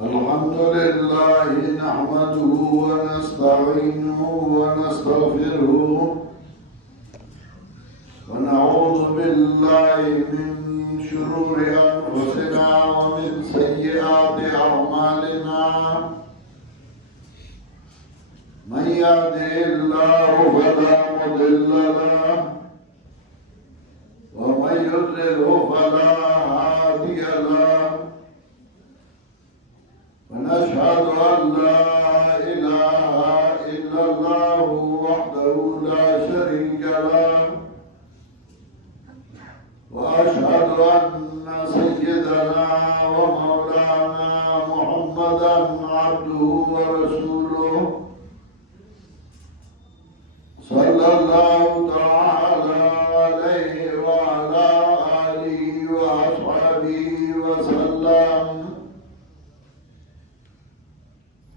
الحمد لله نحمده ونستعينه ونستغفره ونعوذ بالله من شرور أنفسنا ومن سيئات أعمالنا من يهده الله فلا مضل له ومن يضلله فلا هادي له ونشهد أن لا إله إلا الله وحده لا شريك له وأشهد أن سيدنا ومولانا محمدا عبده ورسوله صلى الله تعالى عليه وعلى آله وأصحابه وسلم.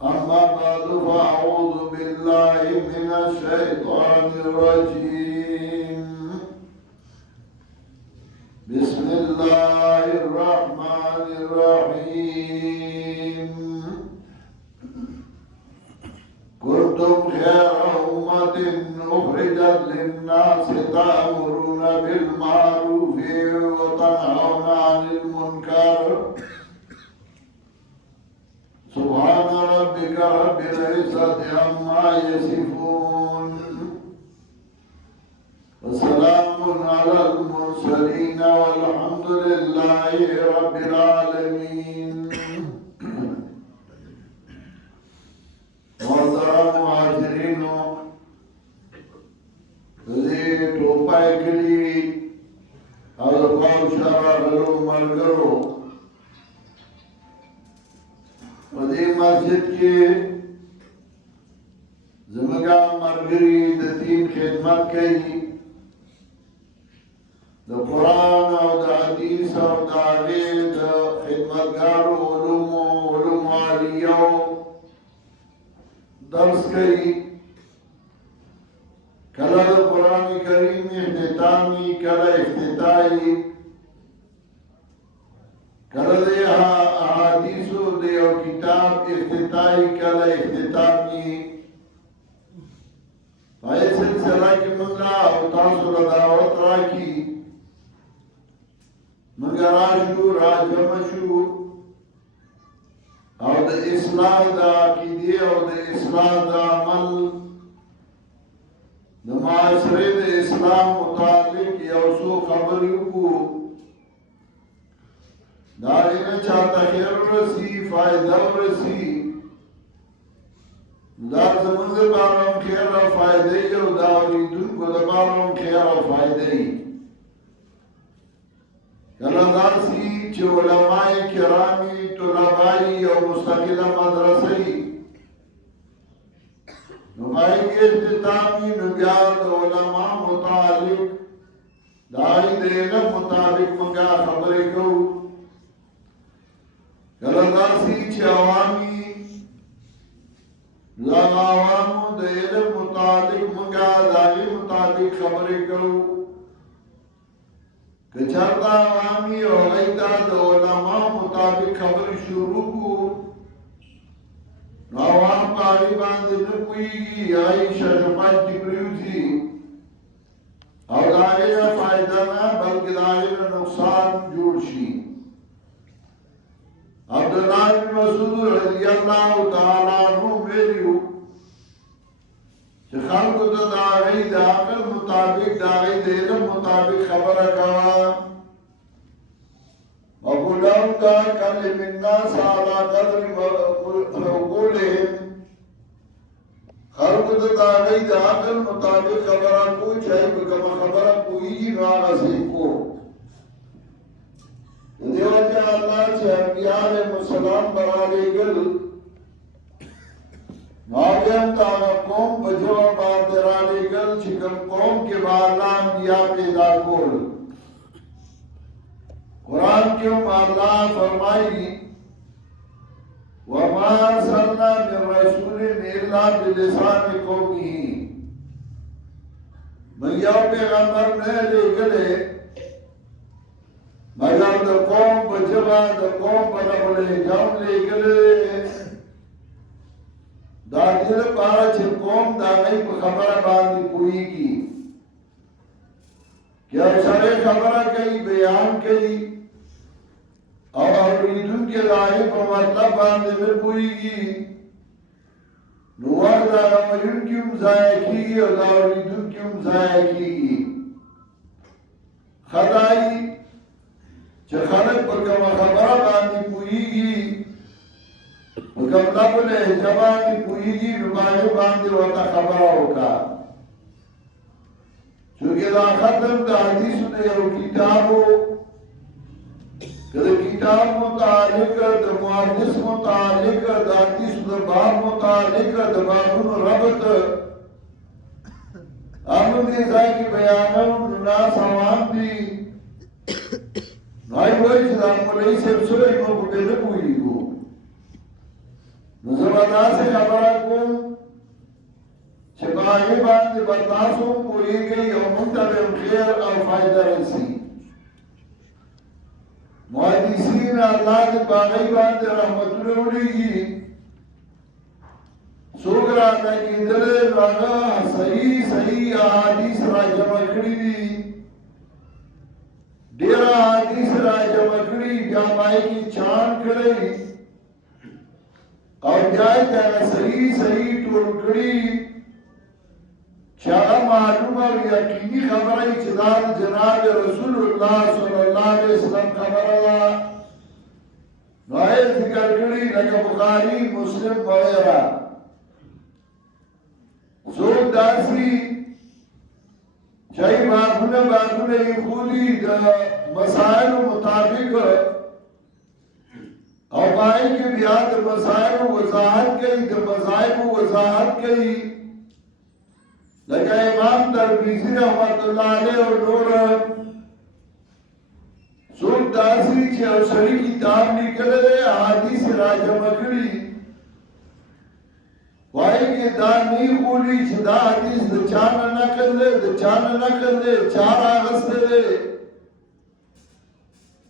أما بعد فأعوذ بالله من الشيطان الرجيم. بسم الله الرحمن الرحيم. كنتم خير أمة أخرجت للناس تأمرون بالمعروف وتنهون عن المنكر. سبحان ربك رب العزة عما يصفون وسلام على المرسلين والحمد لله رب العالمين. محترم مهاجرین دې ټوپای کړي او د قوم شرارو ملګرو په دې مسجد کې زموږه ملګري د دین خدمت کوي د قرآن او د حدیث او د هغې د خدمتګارو علوم عالیو درس کوي. کله د قرآن کریم اختتامی کله افتتاحی کله د احادیثو د یو کتاب افتتاحی کله اختتامی. په دې سلسله کې موږ او تاسو له دعوت راکړي موږ راشو راجمع شو او د اصلاح د عقیدې او د اصلاح د عمل د معاشرې د اسلام متعلق یو څو خبرې وکړو. دا نه چاته خیر ورسي فائدہ ورسي دا زموږ لپاره هم خیر او فائدې او دا اوریدونکو لپاره هم خیر او فائدې. کله داسې چې علماء کرامي طلبائی او مستقله مدرسې نو باید کې اختتامی نو بیا د علماء متعلق دای د علم مطابق موږ خبرې کوو. کله داسې چې عوامي عوامو د علم مطابق موږ دای مطابق خبرې کوو. که چرته عوامي او غیتا د علماء مطابق خبرې شروع کو نو عوام پاړي باندې نه پوهېږي یای شرمات دي پرېوځي او د هغې نه فایده نه بلکې د هغې نه نقصان جوړ شي. عبدالله بن مسعود رضی الله تعالی عنہ ویلي چې خلکو ته د هغې د عقل مطابق د هغې د علم مطابق خبره کوه. وَقُلْ كَلِّمِ النَّاسَ عَلَى قَدْرِ عُقُولِهِمْ. خلکو ته د هغې د عقل مطابق خبره کوي چې هغې په کومه خبره پوهېږي نو هغسې کو. د دې وجه الله چې انبیا علیهم السلام برالېږل ماویم تا قوم بجوہ باندې رالېږل چې کوم قوم کې به الله انبیا پیدا کول. قرآن کې هم الله فرمایي وما ارسلنا من رسول الا بلسان قومه. من یو پیغمبر نه لېږلی مگر د قوم په ژبه د قوم په نقل جام لیکلی دا دې لپاره چې قوم د هغوی په خبره باندې پوهېږي که یو سړی خبره کوي بیان کوي او اورېدونکی د هغې په مطلب باندې نه پوهېږي نو وخت د هغه ویونکي هم ضایع کېږي او د اورېدونکي هم ضایع کېږي ښه دی چې خلک په کومه خبره باندې پوهېږي په کوم لفظ لهجه باندې پوهېږي نو باندې ورته خبره وکړه چونکې دا ختم د حدیثو د یو کتابو که د کتاب متعلق د محدث متعلق د حدیثو د باب متعلق د بابونو ربط همو دې ځای کې بیانوم نو ناس روان دي نو وایي چې دا مولوي صاحب سوی موږ پرې نه پوهېږو نو زه به داسې خبره کوم چې په هغې باندې به تاسو هم پوهېږئ او موږ ته به خیر او فایده رسي محدثین الله دې په هغې باندې رحمتونه ولیږي څوک راته کېدلی نو هغه صحیح احادیث راجمع کړي دي ډېر احادیث راجمع کړي بیا په هغې کې چاڼ کړی او بیا یې هغه صحیح ټول کړي چې هغه معلومه او یقیني خبره وي چې دا د جناب رسول الله صلی الله علیه وسلم خبره ده نو یې ذکر کړي لکه بخاري مسلم وغیره څوک داسې چې بابونه یې ښودي د مسایلو مطابق او باقی کې بیا د مسایلو وضاحت کوي د مذاهبو وضاحت کوي لکه امام ترمذی رحمت الله علیه او نور څوک داسې چې یو سړي کتاب لیکلی دی احادیث راجمع کړي وایي کې دا نه ښودي چې دا حدیث د چا نه نقل دی چا راغستی دی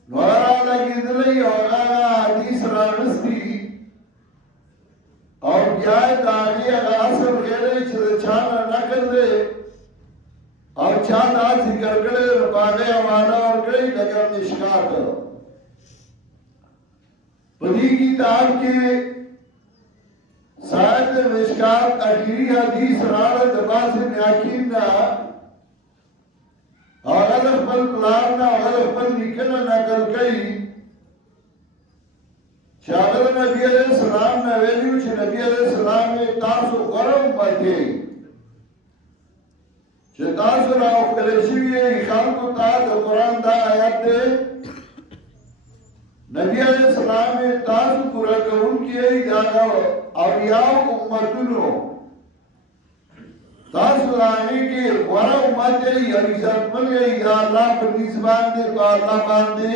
نو هغه لګېدلی او هغه حدیث راغستی او بیا یې د هغې هغه اصل ښیلی چې د چا نه نقل دی او چا دا ذکر کړی نو په هغې حواله ورکړئ لکه مشکات په دې کتاب کې صاحب د مشکات اخري حدیث راغله د باز بن حکیم نه هغه د خپل پلار نه هغه د خپل نیکه نه نقل کوي چې هغه د نبي علیه السلام نه ویلي وو چې نبي علیه السلام یې تاسو غوره امت یې چې تاسو راوښکلی شوي یې خلکو ته د قرآن دا آیت دی نبي علیه السلام یې تاسو پوره کوونکي یې د هغه اولیاو امتونو تاسو هغې کې غوره امت یې یو عزتمن یې د الله په نیز باندې په الله باندې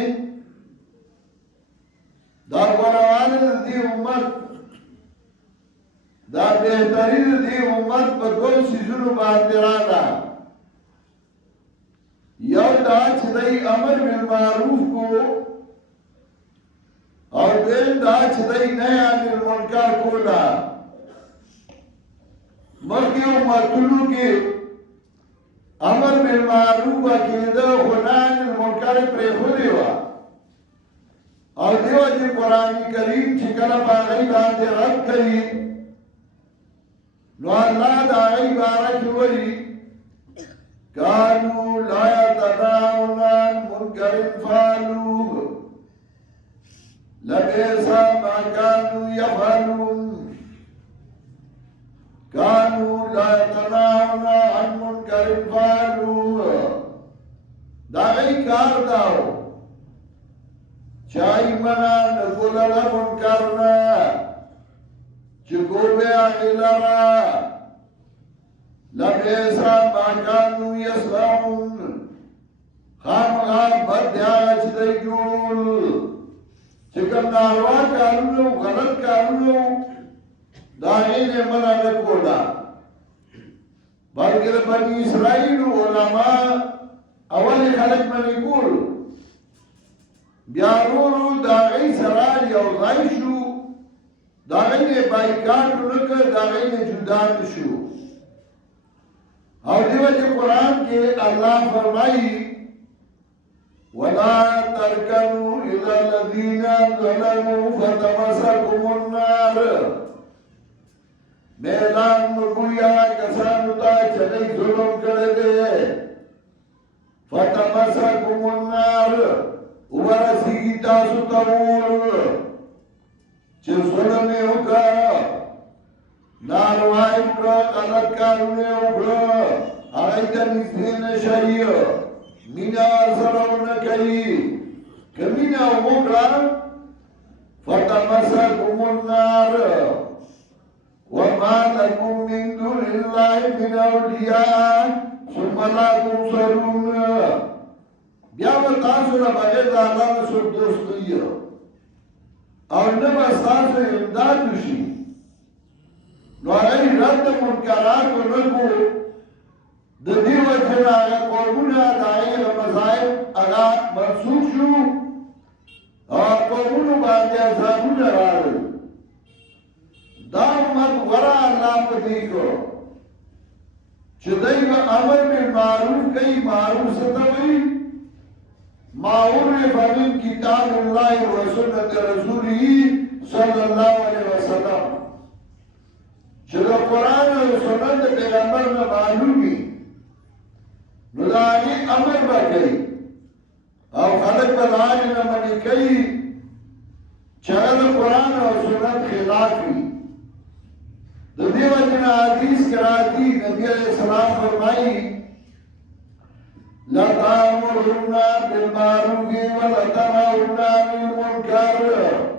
دا غوروانه د دې امت دا بهترین د دې امت په دوه څیزونو باندې راغله یو دا چې دی امر بالمعروف کو او دویم دا چې دی نهی عن المنکر کوله مخکې امتونو کې امر بالمعروف کېده خو نهی عن المنکر پرېښودې وه او دیو چې قرآن کریم چې کله په هغې باندې رد کوي نو الله د هغې باره کې وایي کانو لا یتناهون عن منکر فعلوه لبئس ما کانوا یفعلون کانو لا یتناهون عن منکر فعلوه دا هغې کار داو چای منا نگولا منکر نه چې ګوبه هغې لره لبئس ما کانوا یصنعون خامخا بد دی هغه چې دی جوړول چې کوم ناروا کارونه او غلط کارونه د هغې نه منع نه کوله بلکې د بني اسرائیلو علما اول خلک منې کول بیا ورو دا غي سره یو ځای شو دا غي نه بایکاټ ورکړ دا غي نه جدا شو او دیو چې قران کې الله فرمایي ولا تركنوا الى الذين ظلموا فتمسكم النار میلان مګویا کسانو ته چې ظلم کړی دی فتمسكم النار ورسیږي تاسو ته اور چې ظلم یې وکړ ناروايي کړه غلط کارونه وکړه هغه ته نږدې نشئ مینا سره ونکړي که مینا وکړه فتمسكم النار وما لكم من دون الله من أولياء ثم لا تنصرون بیا به تاسو نه بغیر د الله نه څوک دوست وي او نه به ستاسو امداد وشي نو هغه رد منکرات ورکو د دې وجه نه هغه قومونه د هغې مذاهب هغه منسوخ شو او قومونو باندې عذابونه راغلل دا امت ورا الله په دې کړو چې دوی به امر بالمعروف کوي معروف څه ته وایي معروف من کتاب الله و سنت رسوله صلی الله علیه وسلم چې د قرآن او سنت پیغمبر نه معلوم وي نو د هغې امر به کوي او خلک به د هغې نه منې کوي چې هغه د قرآن او سنت خلاف وي د دې وجې نه حدیث کې راځي نبي علیه السلام فرمایي لتأمرن بالمعروف ولتنهون عن المنکر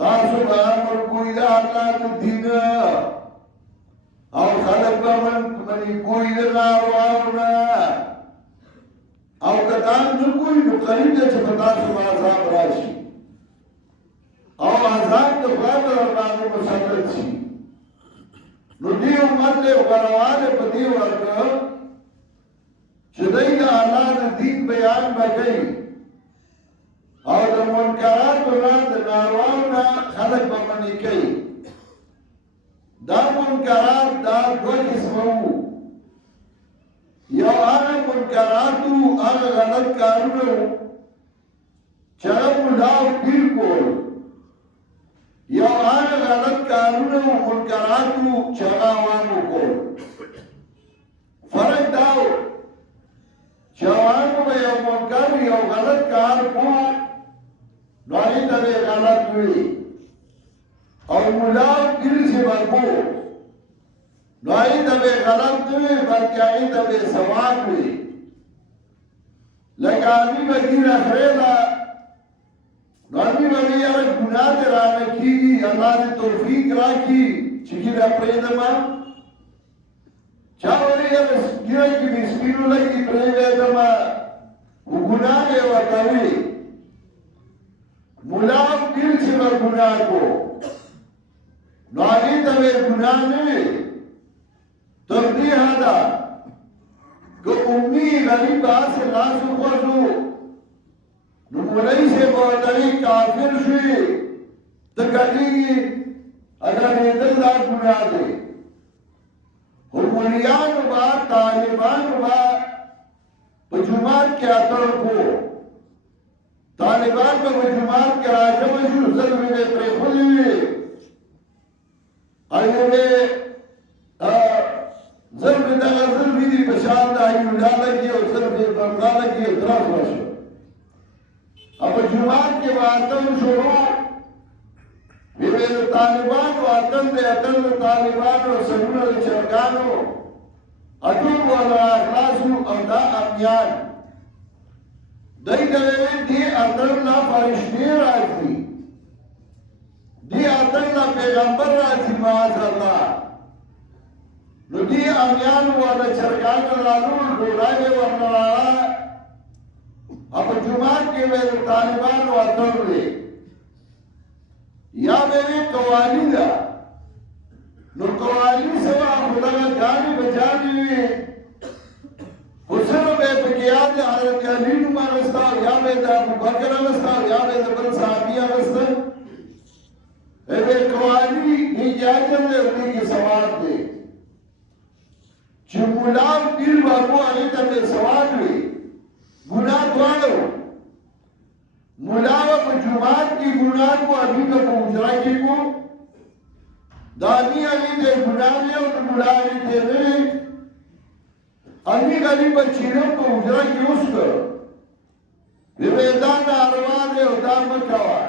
تاسو به امر کوئ د الله د دین او خلک به منې کوئ د نارواوو نه او که دا نه کوئ نو قریب دی چې په تاسو به عذاب راشي او عذاب د خدای په باندې مسلط شي نو دې امت له غوړواله په دې ورکړه چې دوی د الله د دین بیان وکړي او د منکراتو نه د نارواوو نه خلک به منې کوي دا منکرات دا دوه قسمه وو یو هغه منکراتو هغه غلط کارونه وو چې هغه ملا او پیر کول یو هغه غلط کارونه وو منکراتو چې هغه عوامو کول فرق دا و چې عوامو به یو منکر یو غلط کار کو نو هغې ته به غلط وي او ملا او پیر چې به کو نو هغې ته به غلط نه وي بلکې هغې ته به ثواب وي لکه علي به ږیره خرېده نو علي به وي یاره ګناه دې رانه کېږي الله دې توفیق راکړي چې ږیره پرېږدمه چا وایي یاره ږیره کې مې سپینو لګي پرېږدمه خو ګناه یې ورته وي ملا او پیر چې به ګناه کو نو هغې ته به ګناه نه وي تر دې حده که امي غریب هسې لاس وخوځو نو مولوي صاحب ورته وي کافر شوې ته کټېږي اګرېدل دا ګناه دی خو مولیانو به طالبانو به په جومات کې اتڼ کو طالبان به په جومات کې راجمع شو زلمې به پرېښودې وي هغې به زلمې دغه زلمې دي په شان د ایوډا لګي او زلمې بنګا لګي او دراز راشي او په جومات کې به اتڼ شروع وی به د طالبانو اتڼ دی اتڼ د طالبانو سرونه د چرګانو اټول به خلاصو او دا امیان دی ته ویل دې اتڼ نه فرشتې راځي دې اتڼ نه پیغمبر راځي معاذالله نو دې امیانو والا چرګانو راغلل ډوډۍ یې ورته راوړه او په جومات کې به د طالبانو اتڼ دی یا به وي قوالي ده نو قوالي سوا خو دغه ګاڼې به جامې وي خو سره به یې پکې یاد د حضرت علی نوم اغستا یا به د ابوبکر اغستا یا به د بل صحابي اغستا به قوالی اجازه ده دې کې سوال دی چې مولا پیر بابو هغه ته سوال وي ګناه دواړو مولا په جمعات کې ګناه کو ابي په اجرا کې کو دانی علی دې ګناه نه او مولا علی دې نه ابي غالي په چیرې په اجرا کې اوس کو ویدان اروا دې او دا مکوا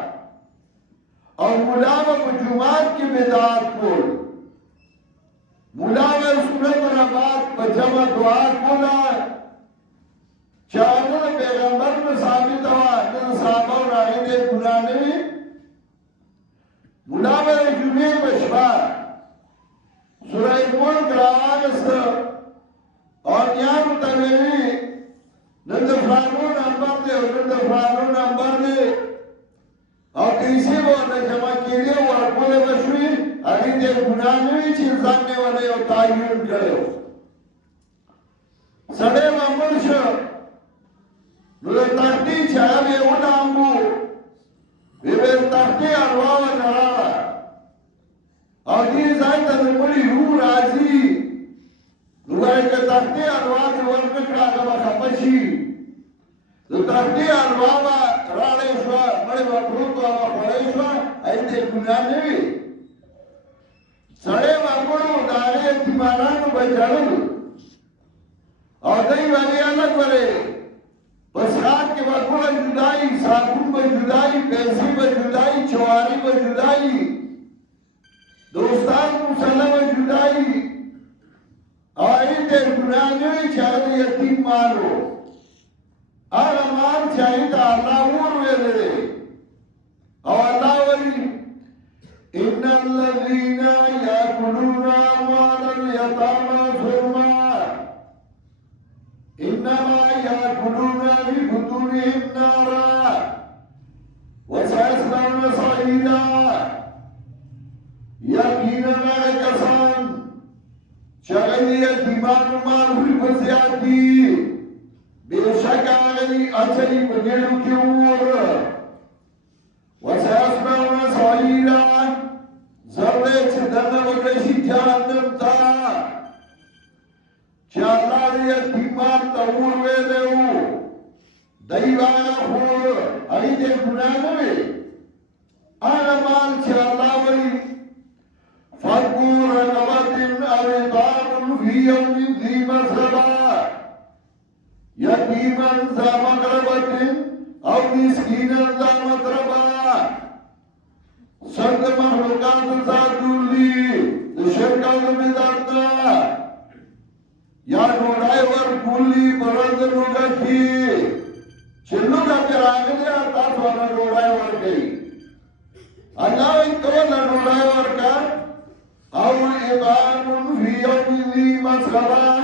او مولا په جمعات کې بدعت کول مولا و سنت ربات په جمع دعا کولا چاغه پیغمبر نو ثابت وا د صحابه راغلي دې ګناه نه وي مولا و جمعې په شپه سورې ملک راغست او یا متوي نن د فلانو نمبر دې او نن د فلانو نمبر دې او کیسه ورته جمع کړي او ورکول بشوي هغه دې ګناه نه وي چې ځان نه ولې او تعین کړو سړی معمول شو نو تاکي چې هغه ونامو به تاکي اروا ورا او دې ځای ته مولي روح راځي نو هغه تاکي اروا دې ورکړه هغه خپشي نو تاکي اروا راړې شو مړې ورکړو او خړې شو اې دې ګناه نه وي سړی معمول دا اعتمادانو بچاړو او دای باندې الګ وره بس خاط کې ورکوله جدای صابون به جدای پیسې به جدای چواری به جدای دوستان مسلمان جدای او دې ګناه نه وي چې هغه یتیم مالو هغه مال چې الله ور ویلې او الله وایي ان الذين ياكلون اموال اليتامى ظلما انما ياكلون في بطونهم نارا وسيصلون سعيرا يقينا كسان شغل يتيمان مال في بزياتي بشك علي اچي بغيرو کی امور وسيصلون سعيرا زرده چې دنه وکشي جهنم ته چې الله دې یتیمان ته ور ویلو دایوا خو اې دې ګناه نه وي هغه مال چې الله وایي فقور رقبة أو إطعام في يوم ذي مسغبة يتيما ذا مقربة أو مسكينا ذا متربة سند مخلوقات ذاتولی شرکا و بدارتا یا نوڑای ورکولی برد نوگا کی چلو کا پیر آگلی آتا سوانا نوڑای ورکی اللہ انتولا نوڑای ورکا او اطعام فی یوم ذی مسغبہ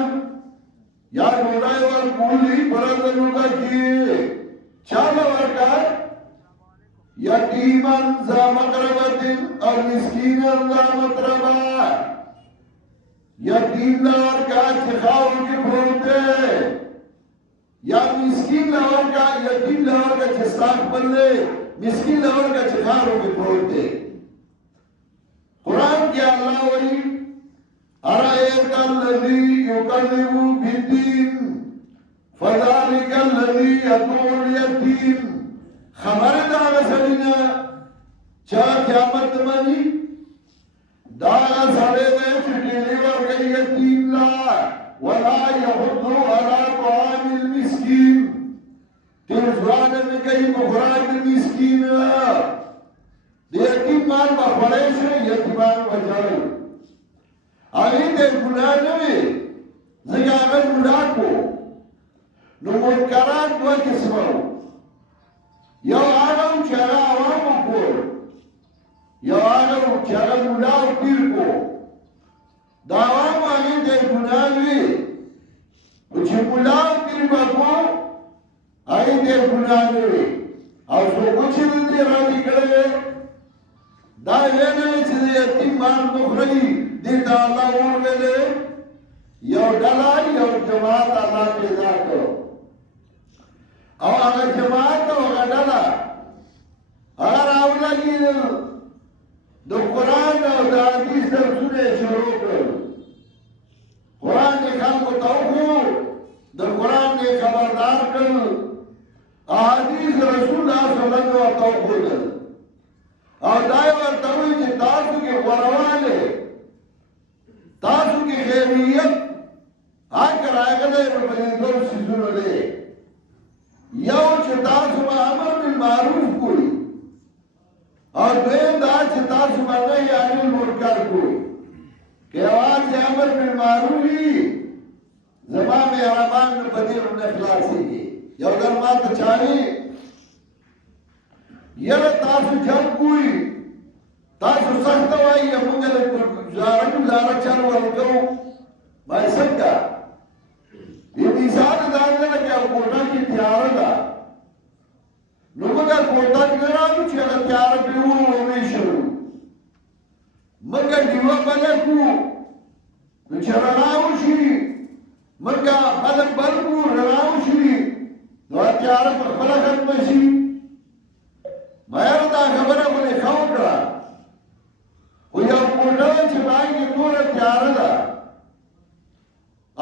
یا نوڑای ورکولی برد نوگا کی چالا ورکا یتیما ذا مقربة او مسکینا ذا متربة یتیم لور کا چخاو کی پھولتے یا مسکین لور کا یتیم لور کا چستاق پلے مسکین لور کا چخاو کی پھولتے قرآن کی اللہ وی ارائیت الذی یکذب بالدین فذلک الذی یدعو الیتیم خبر دار سړینا چا قیامت منی دا سړی دې چې ډیلیور کوي یتیم لا ولا يحض على طعام المسكين تیزوان میں کوي بخراج المسكين دې یتیم مال بخړې شي یتیمان وځل هغه دې ګناه نه وي ځکه هغه ګناه کو نو منکرات دوه قسمه یو آدم چې هغه عوامو کول یو آدم چې هغه مولا او پیر کو دا عوامو هغې ته یې ګناه وي چې مولا او پیر به کو هغې ته یې ګناه نه وي او څوک چې دې راضي کړی دا ویلی چې د یتیم مال مخوري دې ته الله وویلې یو ډله یو جماعت الله پیدا کړو او هغه جماعت او هغه ډله هغه راولګېدل د قرآن او د حدیث درسونه یې شروع کړل قرآن یې خلکو ته وښود د قرآن یې خبردار کړل احادیث رسول الله صلی الله علیه وسلم ورته وښودل او دا یې ورته وویل چې تاسو کې غوروالی تاسو کې خیریت هغه راغلی نو په دې دوه څیزونو دی یو چې تاسو به امر بالمعروف کوئ او دویم دا چې تاسو به نهی عن المنکر کوئ که یوازې امر بالمعروف وي زما مهربان نو په دې نه خلاصېږي یو ځل ما ته چا وي یاره تاسو جنګ کوئ تاسو سخته وایي موږ ګزاره چل ورکوو ما یې څنګه یہ مثال دانگا کہ کوٹا کی تیارہ دا نمگا کوٹا کی نرانو چیلا تیارہ پیو ہونے شروع منگا دیوہ بلکو نچرا راو شری منگا بلک بلکو راو شری نو تیارہ پر بلا ختم شی مہر دا خبرہ بلے کھاؤ کرا وہ یا کوٹا چلائی کی تورا تیارہ دا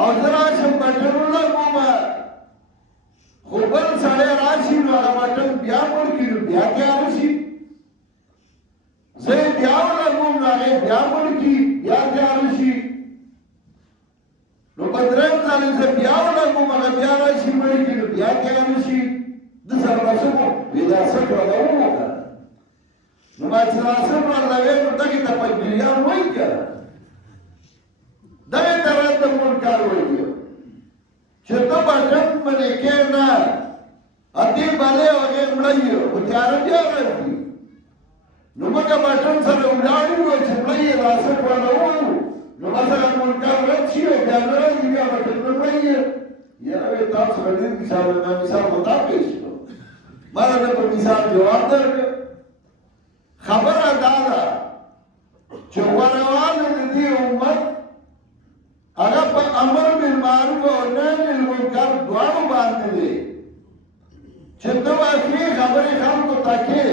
او زرا شم بټنونه کومه خو بل سړی راشي نو هغه بټن بیا مړ کړي نو بیا تیار شي زه بیا ولګوم نو هغه بیا مړ کړي بیا تیار شي نو په درېم ځل زه بیا ولګوم هغه بیا راشي مړ کړي نو بیا تیار شي د سره بسمو ودا څه وکړو نو ما چې تاسو ورلګې نو دغه ته په بیا وایي کړه دغه طرف ته منکر وایي چې ته بټن باندې کې نه اتی باندې هغه مړی او تیار دی راځي نو موږ بټن سره ولاړو چې مړی راځي ورنو نو مثلا منکر راځي او بیا راځي بیا بټن مړی یاره تاسو باندې مثال مطابق شو مالا نه په مثال جواب درکړ خبره دا ده چې ورواله دې امت هغه په امر بالمعروف او نهی عن المنکر دواړو باندې دي چې ته واقعي خبرې خلکو ته کې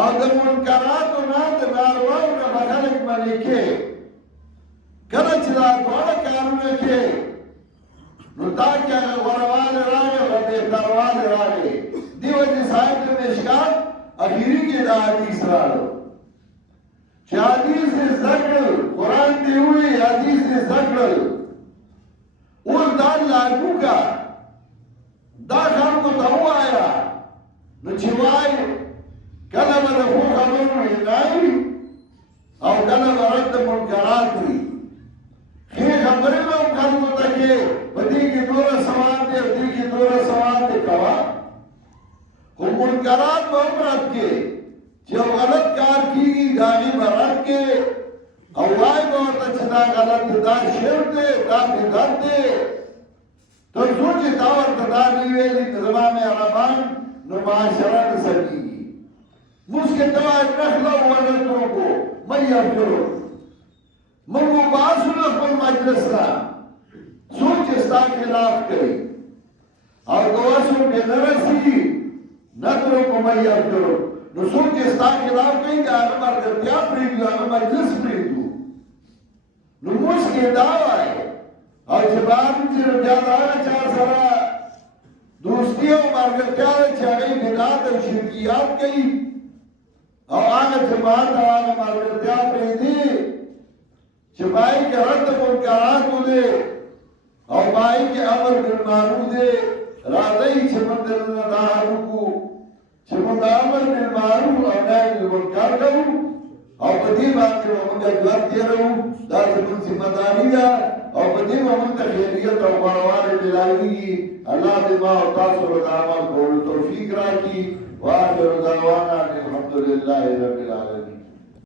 او د منکراتو نه د نارواو نه به خلک منې کې کله چې دا دواړه کارونه کې نو دا کې هغه غوروالی راغی او بهتروالی راغی دې وجې صاحب د مشکات اخري کې دا حدیث راغلو چې حدیث ذکر قرآن دی وی حدیث ذکر اوس دا لاګو کا دا خلکو ته ووایا نو چې وایي کله به د ښو خبرو انعام وي او کله به رد منکرات وي ښې خبرې به هم خلکو ته کې په دې کې دومره ثواب دی او دې کې دومره ثواب دی کوه خو منکرات به هم رد کې چې غلط کار کیږي داغي برات کې او وای به ورته چې دا غلط دی دا شرک دی دا بدعت دی تر څو چې دا ورته دا نه ویلي چې زما مهربان نو معاشره نه سکېږي موږ کې دوا نخله ونترکو من یفجرو موږ وباسو له خپل مجلس نه څوک چې ستا خلاف کوي او دواسو بې نه رسېږي نترکو من یفجرو نو څوک چې ستا خلاف کوي د هغه ملګرتیا پرېږدو هغه مجلس پرېږدو نو موږ کې دا وایي او چې بعد چې بیا د هغه چا سره دوستي او ملګرتیا ده چې هغوی بدعت او شرکیات کوي او هغه جماعت او هغه ملګرتیا پرېږدي چې پای کې رد منکراتو دی او پای کې امر بالمعروف دی راځئ چې موږ درنه دا وکړو چې موږ امر بالمعروف او نهی عن المنکر کوو او په دې باندې موږ ژوند تېروو دا زموږ ذمهداري ده او په دې موږ ته خیریت او غوړوالی ملاویږي الله دې ما او تاسو ته عمل کولو توفیق راکړي واخر دعوانا الحمد لله رب العالمین